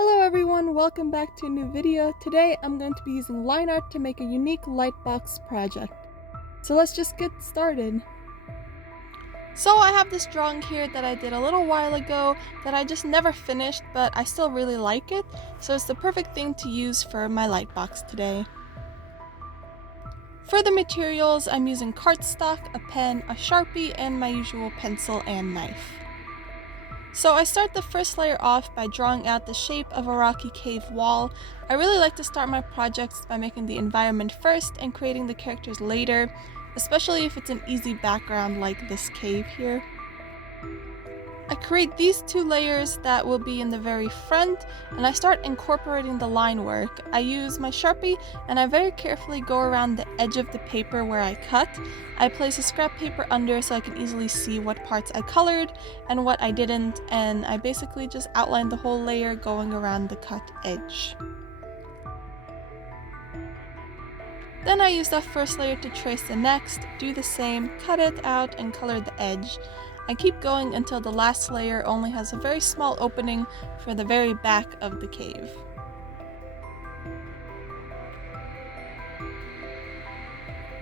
Hello everyone, welcome back to a new video. Today I'm going to be using line art to make a unique lightbox project. So let's just get started. So I have this drawing here that I did a little while ago that I just never finished, but I still really like it, so it's the perfect thing to use for my lightbox today. For the materials, I'm using cardstock, a pen, a Sharpie, and my usual pencil and knife. So I start the first layer off by drawing out the shape of a rocky cave wall. I really like to start my projects by making the environment first and creating the characters later, especially if it's an easy background like this cave here. I create these two layers that will be in the very front, and I start incorporating the line work. I use my Sharpie and I very carefully go around the edge of the paper where I cut. I place a scrap paper under so I can easily see what parts I colored and what I didn't, and I basically just outline the whole layer going around the cut edge. Then I use that first layer to trace the next, do the same, cut it out, and color the edge. I keep going until the last layer only has a very small opening for the very back of the cave.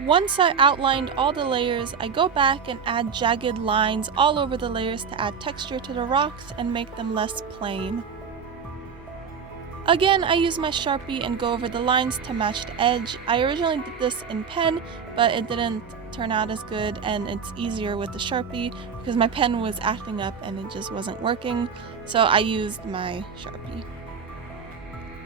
Once I outlined all the layers, I go back and add jagged lines all over the layers to add texture to the rocks and make them less plain. Again, I use my Sharpie and go over the lines to match the edge. I originally did this in pen, but it didn't turn out as good, and it's easier with the Sharpie because my pen was acting up and it just wasn't working, so I used my Sharpie.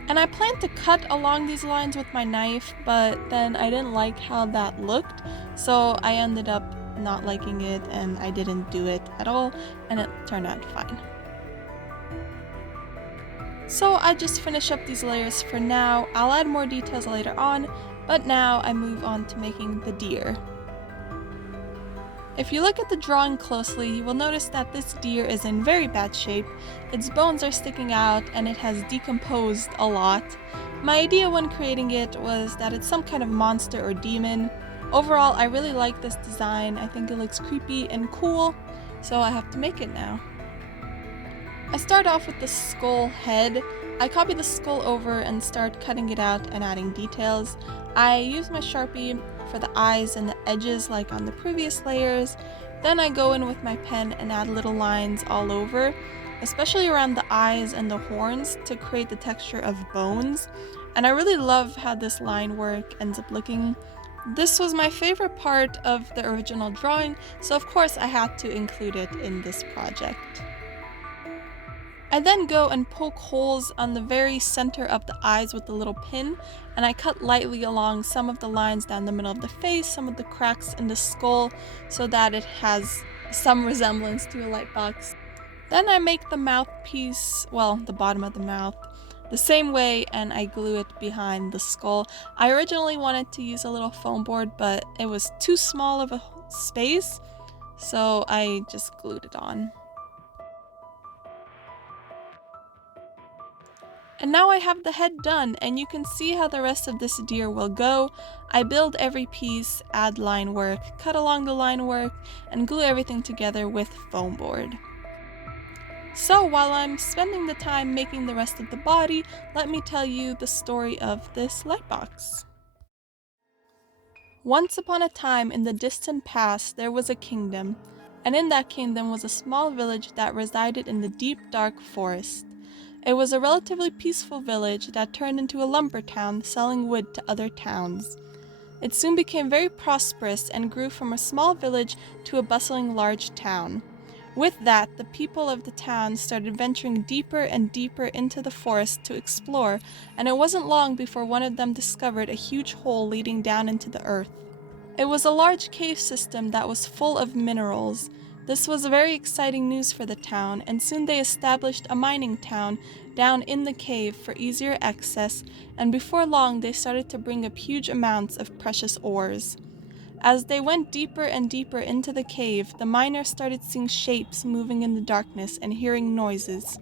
And I planned to cut along these lines with my knife, but then I didn't like how that looked, so I ended up not liking it and I didn't do it at all, and it turned out fine. So I just finish up these layers for now. I'll add more details later on, but now I move on to making the deer. If you look at the drawing closely, you will notice that this deer is in very bad shape. Its bones are sticking out and it has decomposed a lot. My idea when creating it was that it's some kind of monster or demon. Overall, I really like this design. I think it looks creepy and cool, so I have to make it now. I start off with the skull head. I copy the skull over and start cutting it out and adding details. I use my Sharpie for the eyes and the edges like on the previous layers. Then I go in with my pen and add little lines all over, especially around the eyes and the horns to create the texture of bones. And I really love how this line work ends up looking. This was my favorite part of the original drawing, so of course I had to include it in this project. I then go and poke holes on the very center of the eyes with the little pin, and I cut lightly along some of the lines down the middle of the face, some of the cracks in the skull, so that it has some resemblance to a lightbox. Then I make the mouthpiece, well, the bottom of the mouth, the same way, and I glue it behind the skull. I originally wanted to use a little foam board, but it was too small of a space, so I just glued it on. And now I have the head done, and you can see how the rest of this deer will go. I build every piece, add line work, cut along the line work, and glue everything together with foam board. So while I'm spending the time making the rest of the body, let me tell you the story of this lightbox. Once upon a time in the distant past there was a kingdom, and in that kingdom was a small village that resided in the deep dark forest. It was a relatively peaceful village that turned into a lumber town selling wood to other towns. It soon became very prosperous and grew from a small village to a bustling large town. With that, the people of the town started venturing deeper and deeper into the forest to explore, and it wasn't long before one of them discovered a huge hole leading down into the earth. It was a large cave system that was full of minerals. This was very exciting news for the town, and soon they established a mining town down in the cave for easier access, and before long they started to bring up huge amounts of precious ores. As they went deeper and deeper into the cave, the miners started seeing shapes moving in the darkness and hearing noises.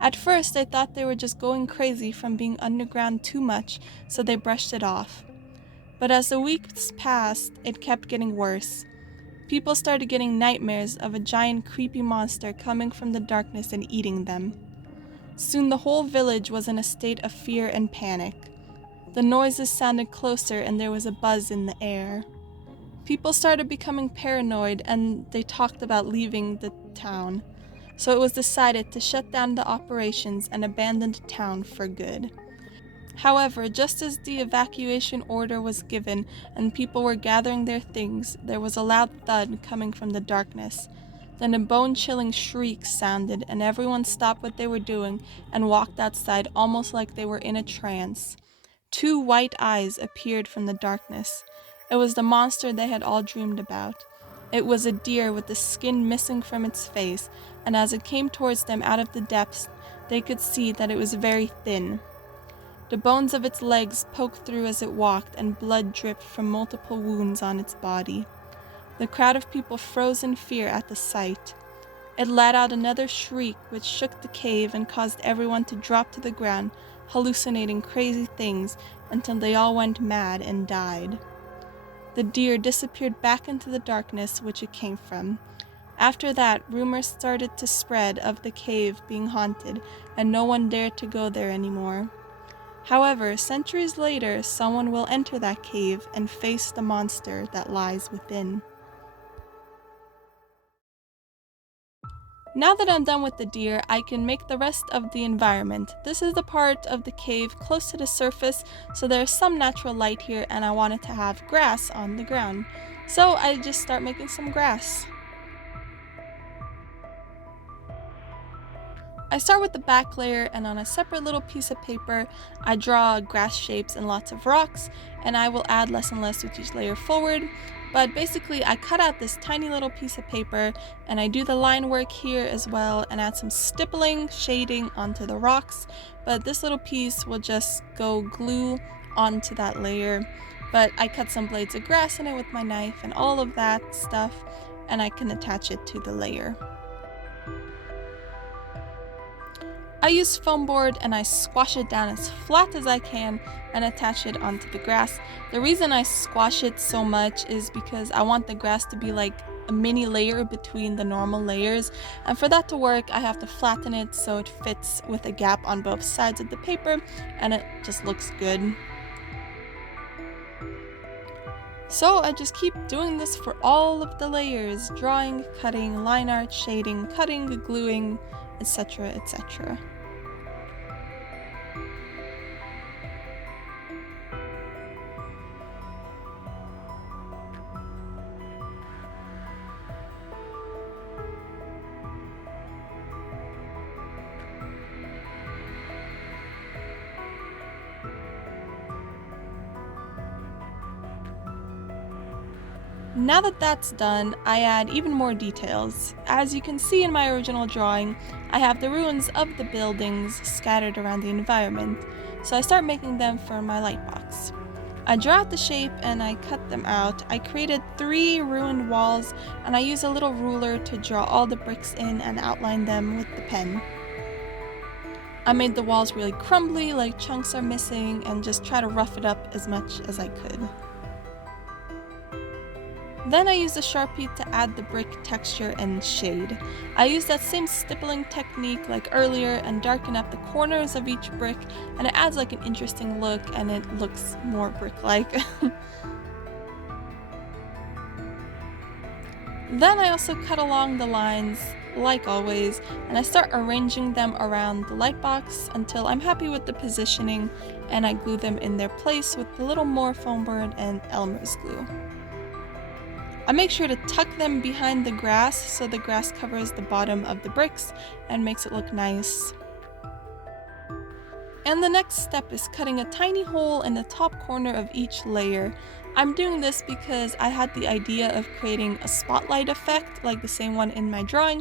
At first they thought they were just going crazy from being underground too much, so they brushed it off. But as the weeks passed, it kept getting worse. People started getting nightmares of a giant creepy monster coming from the darkness and eating them. Soon the whole village was in a state of fear and panic. The noises sounded closer and there was a buzz in the air. People started becoming paranoid and they talked about leaving the town. So it was decided to shut down the operations and abandon the town for good. However, just as the evacuation order was given and people were gathering their things, there was a loud thud coming from the darkness. Then a bone-chilling shriek sounded and everyone stopped what they were doing and walked outside almost like they were in a trance. Two white eyes appeared from the darkness. It was the monster they had all dreamed about. It was a deer with the skin missing from its face, and as it came towards them out of the depths, they could see that it was very thin. The bones of its legs poked through as it walked, and blood dripped from multiple wounds on its body. The crowd of people froze in fear at the sight. It let out another shriek which shook the cave and caused everyone to drop to the ground, hallucinating crazy things until they all went mad and died. The deer disappeared back into the darkness which it came from. After that, rumors started to spread of the cave being haunted, and no one dared to go there anymore. However, centuries later, someone will enter that cave and face the monster that lies within. Now that I'm done with the deer, I can make the rest of the environment. This is the part of the cave close to the surface, so there's some natural light here and I wanted to have grass on the ground. So I just start making some grass. I start with the back layer, and on a separate little piece of paper, I draw grass shapes and lots of rocks, and I will add less and less with each layer forward. But basically, I cut out this tiny little piece of paper, and I do the line work here as well, and add some stippling, shading onto the rocks. But this little piece will just go glue onto that layer. But I cut some blades of grass in it with my knife and all of that stuff, and I can attach it to the layer. I use foam board and I squash it down as flat as I can and attach it onto the grass. The reason I squash it so much is because I want the grass to be like a mini layer between the normal layers, and for that to work I have to flatten it so it fits with a gap on both sides of the paper and it just looks good. So I just keep doing this for all of the layers, drawing, cutting, line art, shading, cutting, gluing, etc, etc. Now that that's done, I add even more details. As you can see in my original drawing, I have the ruins of the buildings scattered around the environment, so I start making them for my lightbox. I draw out the shape and I cut them out. I created 3 ruined walls and I use a little ruler to draw all the bricks in and outline them with the pen. I made the walls really crumbly, like chunks are missing, and just try to rough it up as much as I could. Then I used a Sharpie to add the brick texture and shade. I used that same stippling technique like earlier and darken up the corners of each brick, and it adds like an interesting look and it looks more brick-like. Then I also cut along the lines, like always, and I start arranging them around the lightbox until I'm happy with the positioning, and I glue them in their place with a little more foam board and Elmer's glue. I make sure to tuck them behind the grass so the grass covers the bottom of the bricks and makes it look nice. And the next step is cutting a tiny hole in the top corner of each layer. I'm doing this because I had the idea of creating a spotlight effect like the same one in my drawing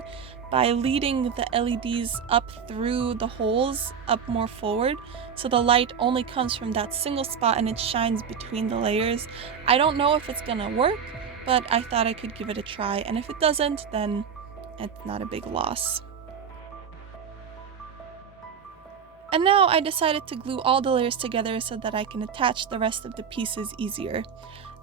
by leading the LEDs up through the holes up more forward, so the light only comes from that single spot and it shines between the layers. I don't know if it's gonna work, but I thought I could give it a try, and if it doesn't, then it's not a big loss. And now I decided to glue all the layers together so that I can attach the rest of the pieces easier.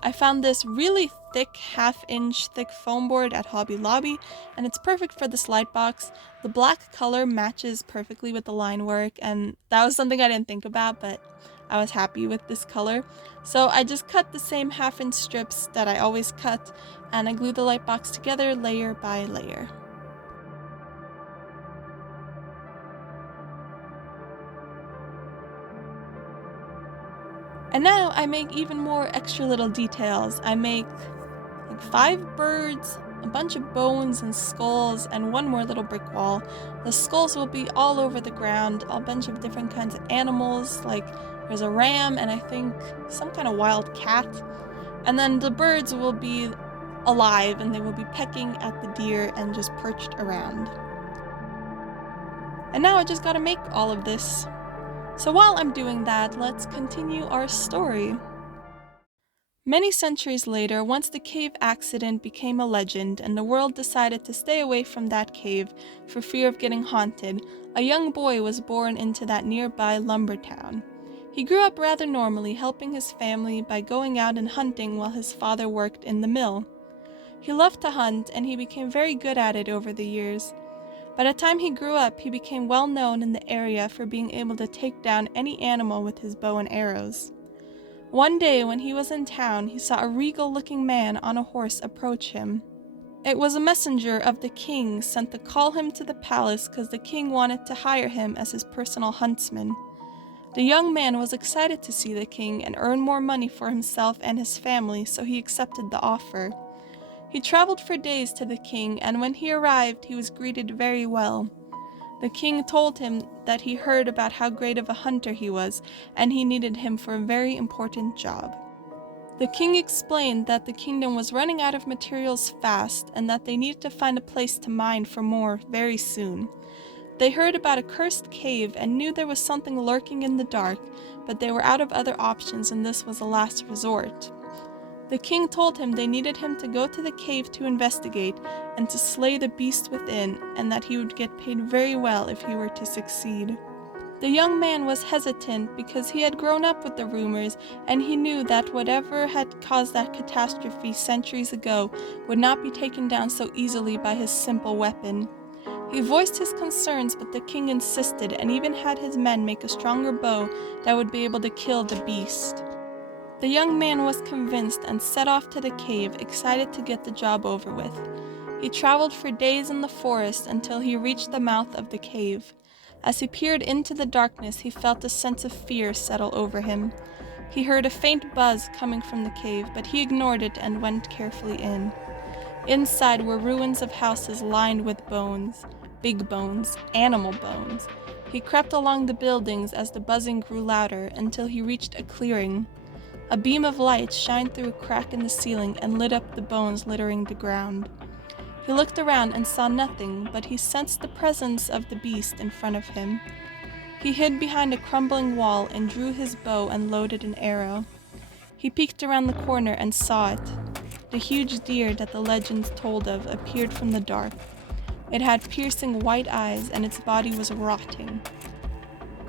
I found this really thick, half-inch thick foam board at Hobby Lobby, and it's perfect for this light box. The black color matches perfectly with the line work, and that was something I didn't think about, but I was happy with this color. So I just cut the same half-inch strips that I always cut, and I glued the light box together layer by layer. And now I make even more extra little details. I make like 5 birds, a bunch of bones and skulls, and one more little brick wall. The skulls will be all over the ground, a bunch of different kinds of animals, like there's a ram and I think some kind of wild cat. And then the birds will be alive and they will be pecking at the deer and just perched around. And now I just gotta make all of this. So while I'm doing that, let's continue our story. Many centuries later, once the cave accident became a legend and the world decided to stay away from that cave for fear of getting haunted, a young boy was born into that nearby lumber town. He grew up rather normally, helping his family by going out and hunting while his father worked in the mill. He loved to hunt and he became very good at it over the years. By the time he grew up, he became well known in the area for being able to take down any animal with his bow and arrows. One day when he was in town, he saw a regal-looking man on a horse approach him. It was a messenger of the king sent to call him to the palace because the king wanted to hire him as his personal huntsman. The young man was excited to see the king and earn more money for himself and his family, so he accepted the offer. He traveled for days to the king, and when he arrived, he was greeted very well. The king told him that he heard about how great of a hunter he was, and he needed him for a very important job. The king explained that the kingdom was running out of materials fast, and that they needed to find a place to mine for more very soon. They heard about a cursed cave and knew there was something lurking in the dark, but they were out of other options and this was a last resort. The king told him they needed him to go to the cave to investigate and to slay the beast within, and that he would get paid very well if he were to succeed. The young man was hesitant because he had grown up with the rumors and he knew that whatever had caused that catastrophe centuries ago would not be taken down so easily by his simple weapon. He voiced his concerns, but the king insisted and even had his men make a stronger bow that would be able to kill the beast. The young man was convinced and set off to the cave, excited to get the job over with. He traveled for days in the forest until he reached the mouth of the cave. As he peered into the darkness, he felt a sense of fear settle over him. He heard a faint buzz coming from the cave, but he ignored it and went carefully in. Inside were ruins of houses lined with bones, big bones, animal bones. He crept along the buildings as the buzzing grew louder until he reached a clearing. A beam of light shined through a crack in the ceiling and lit up the bones littering the ground. He looked around and saw nothing, but he sensed the presence of the beast in front of him. He hid behind a crumbling wall and drew his bow and loaded an arrow. He peeked around the corner and saw it. The huge deer that the legends told of appeared from the dark. It had piercing white eyes and its body was rotting.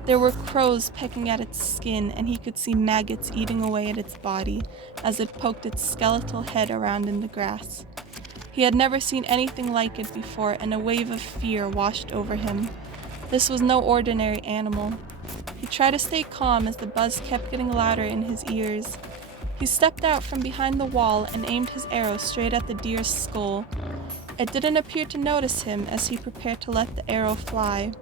There were crows pecking at its skin and he could see maggots eating away at its body as it poked its skeletal head around in the grass. He had never seen anything like it before and a wave of fear washed over him. This was no ordinary animal. He tried to stay calm as the buzz kept getting louder in his ears. He stepped out from behind the wall and aimed his arrow straight at the deer's skull. It didn't appear to notice him as he prepared to let the arrow fly.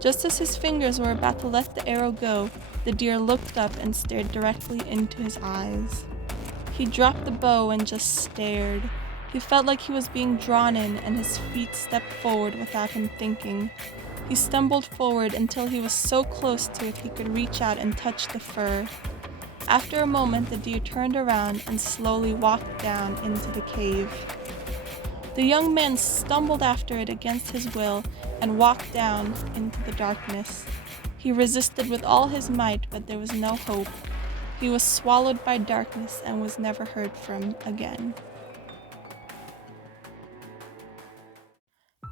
Just as his fingers were about to let the arrow go, the deer looked up and stared directly into his eyes. He dropped the bow and just stared. He felt like he was being drawn in and his feet stepped forward without him thinking. He stumbled forward until he was so close to it he could reach out and touch the fur. After a moment, the deer turned around and slowly walked down into the cave. The young man stumbled after it against his will and walked down into the darkness. He resisted with all his might, but there was no hope. He was swallowed by darkness and was never heard from again.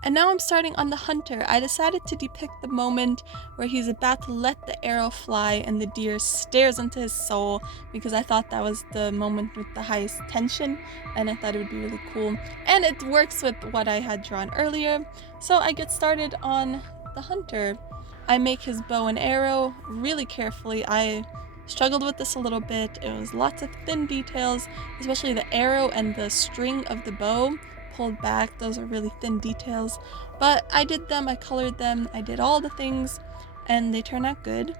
And now I'm starting on the hunter. I decided to depict the moment where he's about to let the arrow fly and the deer stares into his soul, because I thought that was the moment with the highest tension and I thought it would be really cool. And it works with what I had drawn earlier. So I get started on the hunter. I make his bow and arrow really carefully. I struggled with this a little bit. It was lots of thin details, especially the arrow and the string of the bow pulled back. Those are really thin details, but I did them, I colored them, I did all the things, and they turn out good.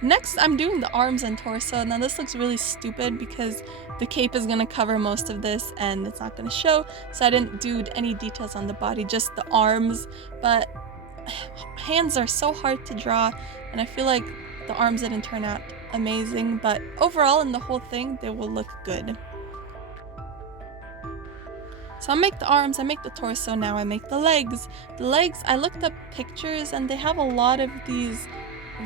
Next, I'm doing the arms and torso. Now this looks really stupid because the cape is going to cover most of this and it's not going to show, so I didn't do any details on the body, just the arms. But hands are so hard to draw, and I feel like the arms didn't turn out amazing, but overall in the whole thing, they will look good. So I make the arms, I make the torso, now I make the legs. The legs, I looked up pictures and they have a lot of these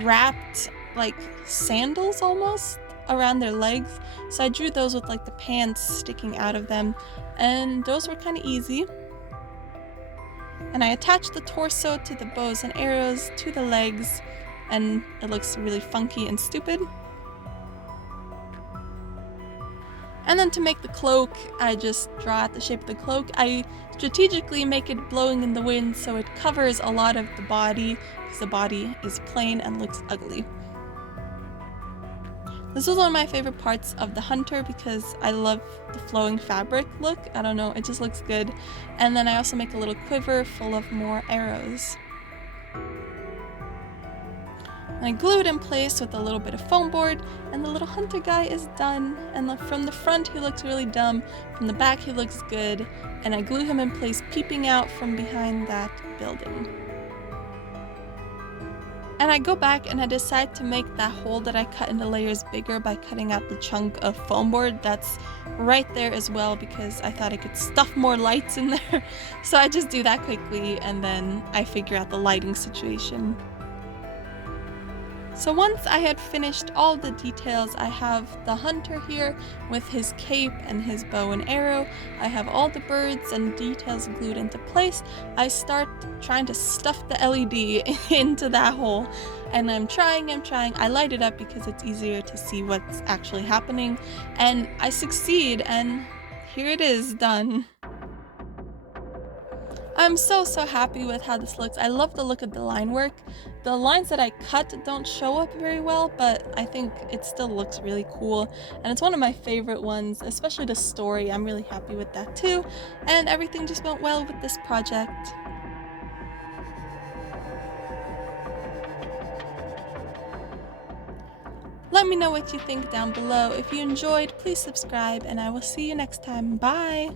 wrapped, like sandals almost, around their legs. So I drew those with like the pants sticking out of them, and those were kind of easy. And I attached the torso to the bows and arrows to the legs, and it looks really funky and stupid. And then to make the cloak, I just draw out the shape of the cloak. I strategically make it blowing in the wind so it covers a lot of the body, because the body is plain and looks ugly. This was one of my favorite parts of the hunter because I love the flowing fabric look. I don't know, it just looks good. And then I also make a little quiver full of more arrows. And I glue it in place with a little bit of foam board, and the little hunter guy is done. And from the front he looks really dumb, from the back he looks good, and I glue him in place peeping out from behind that building. And I go back and I decide to make that hole that I cut into layers bigger by cutting out the chunk of foam board that's right there as well, because I thought I could stuff more lights in there. So I just do that quickly and then I figure out the lighting situation. So once I had finished all the details, I have the hunter here with his cape and his bow and arrow. I have all the birds and details glued into place. I start trying to stuff the LED into that hole, and I'm trying. I light it up because it's easier to see what's actually happening, and I succeed, and here it is, done. I'm so happy with how this looks. I love the look of the line work. The lines that I cut don't show up very well, but I think it still looks really cool. And it's one of my favorite ones, especially the story. I'm really happy with that too. And everything just went well with this project. Let me know what you think down below. If you enjoyed, please subscribe, and I will see you next time. Bye!